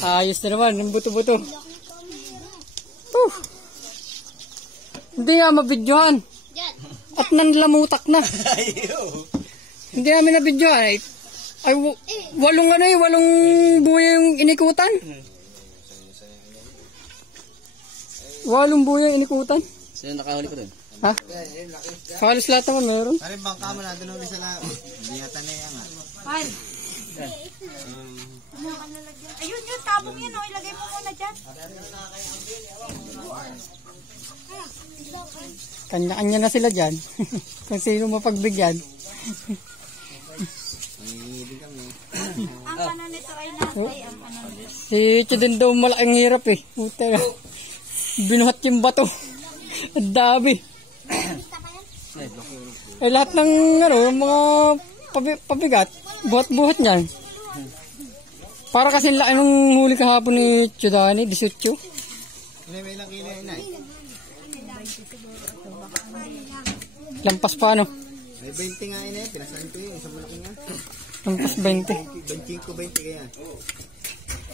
Ayos na naman, ang buto-buto. Hindi nga mabidyohan. At nanlamutak na. Hindi namin nabidyohan. Ay, walong buya yung inikutan. 8 buya yung inikutan. Sino nakahuli ko dun? Ha? Halos lahat naman meron. Parin bangka mo na, doon ulit sa lao. Hindi yata na yan. Pan. Ayun yun, tabong yan. O, ilagay mo muna dyan. Kanya-kanya na sila dyan. Kung sino mapagbigyan. Ang kanan nito ay natay. Ang kanan nito. Si Ichi din daw malaking hirap eh. Puta. Binuhat yung bato. Ang dami. Eh lahat ng mga pabigat, buhat-buhat niyan. Para kasi laki nung huli kahapon ni Chudani, 18. May ilang kilo yun ay? Lampas pa ano? May 20 nga yun eh, pinasahin ko yun, isang malaki nga. Lampas 20. 25-20 kaya.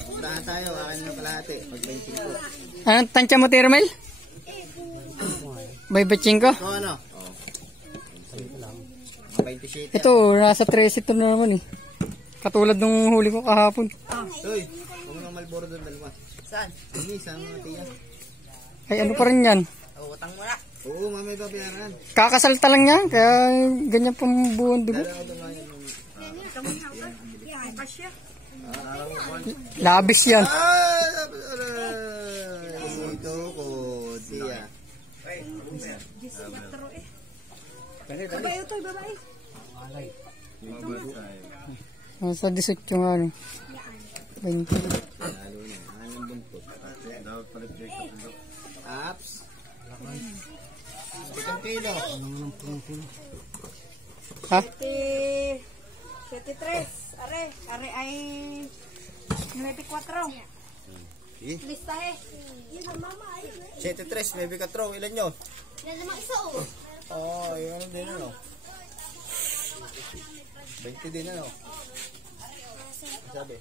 Puntahan tayo, akin na kalahati, pag 25. Anong tansya mo, Tirmel? May batching ko? So ano? 27. Ito, nasa 13 ito na naman eh. Katulad nung huli ko kahapon. Uy, huwag nang Malboro doon, dalawa. Saan? Hindi, saan mga tiya? Ay ano pa rin yan? Utang mo na. Oo, mami ito pinaran. Kakasalta lang yan, kaya ganyan pang buwan dugo. Labis yan. Ito ko, tiya. Babae ito, babae. Nasa 18 yung ano. 20. Apps. 7 kilo. Ha? 73. Are ay 94. Lista eh. 73, may bikatro. Ilan yun? Yan naman isa oh. Oo, yung ano din ano. 20 din ano. Sabi.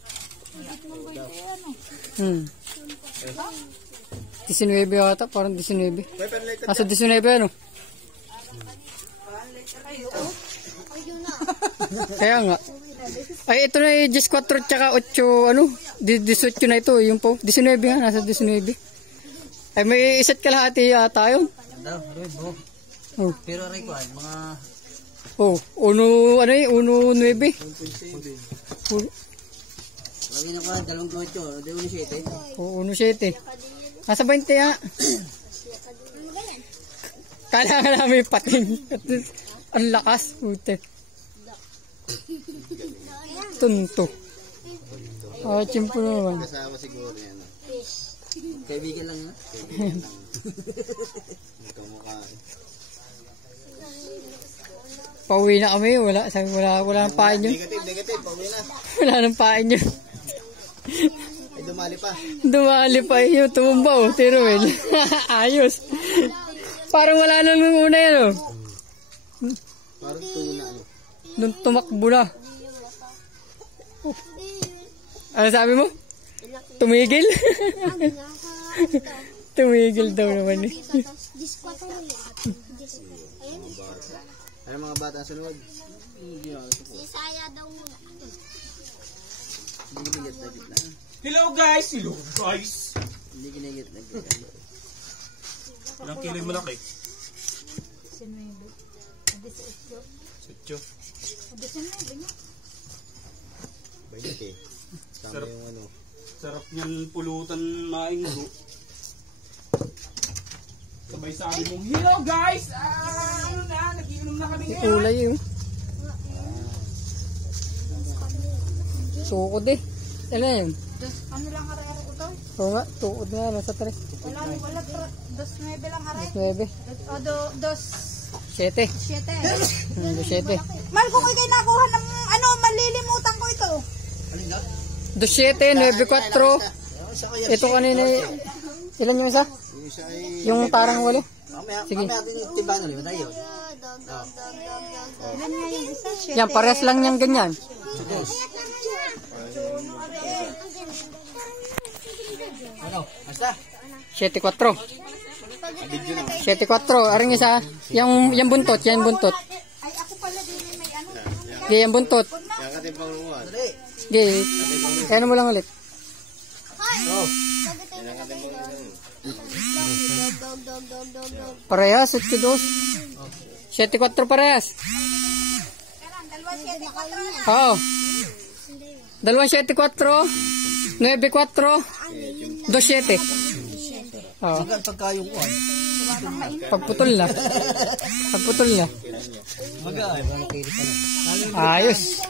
19 yata, parang 19. Nasa 19 ano? Kaya nga. Ay, ito na yung 14 tsaka 8, ano? 18 na ito, yung po. 19 nga, nasa 19. Ay, may isa't kalahati yata yun. Oh. Pero aray ko mga... Oh, ano yun? 1.9. Lagi na ko, 2.8, 2.7. Oo, 1.7. Nasa 20 ha. Kailangan namin pating. Ang lakas. Ute. Tunto. Ah, chimpo naman. Kasama siguro yan. Kaibigan lang na. Kamukha. Pauwi na kami. Wala nang pain yun. Negative. Pauwi na. Wala nang pain yun. Ay, dumali pa. Dumali pa yun. Tumumba oh. Tiruel. Ayos. Parang wala na nung una yan oh. Parang tuna. Nung tumakbo na. Ano sabi mo? Tumigil? Tumigil daw naman eh. Ano mga bata sa loob? Saya daw muna. Hello guys! Hello guys! Hindi ginagit na Ilang kilo yung malaki? 20. Tama Sarap. yung ano. Sarap niyan pulutan mainggo. Sabay sabi mong, hello guys! Ano na, nagiinom na kami ngayon. Ulay yun. Tukod eh. Ano yun? Ano lang are-are ko to? Oo nga, tukod nga. Nasa 3. Wala 2.9 lang are. 9. O 7. 2.7. 7. Mal, kung ikay nakuha ng ano, malilimutan ko ito. 7, 9, 4. Ito kanina. Ilan yung isa? Yung isa ay... Yung parang walo. Sige. Mamaya din yung tiba na liman tayo. Ilan nga yung isa? Yan, parehas lang yung ganyan. Basta. 7-4. 7-4. Aring isa. Yung buntot. Yan buntot. Ay, ako pala din may ano. Gay, yung buntot. Gay. Ano mo lang ulit. Parehas. 8-2. 7-4 parehas. Oo. 2-7-4. 9-4. 2-7. Oo. Pagkayong ko. Pagputol na. Pagputol na. Ayos.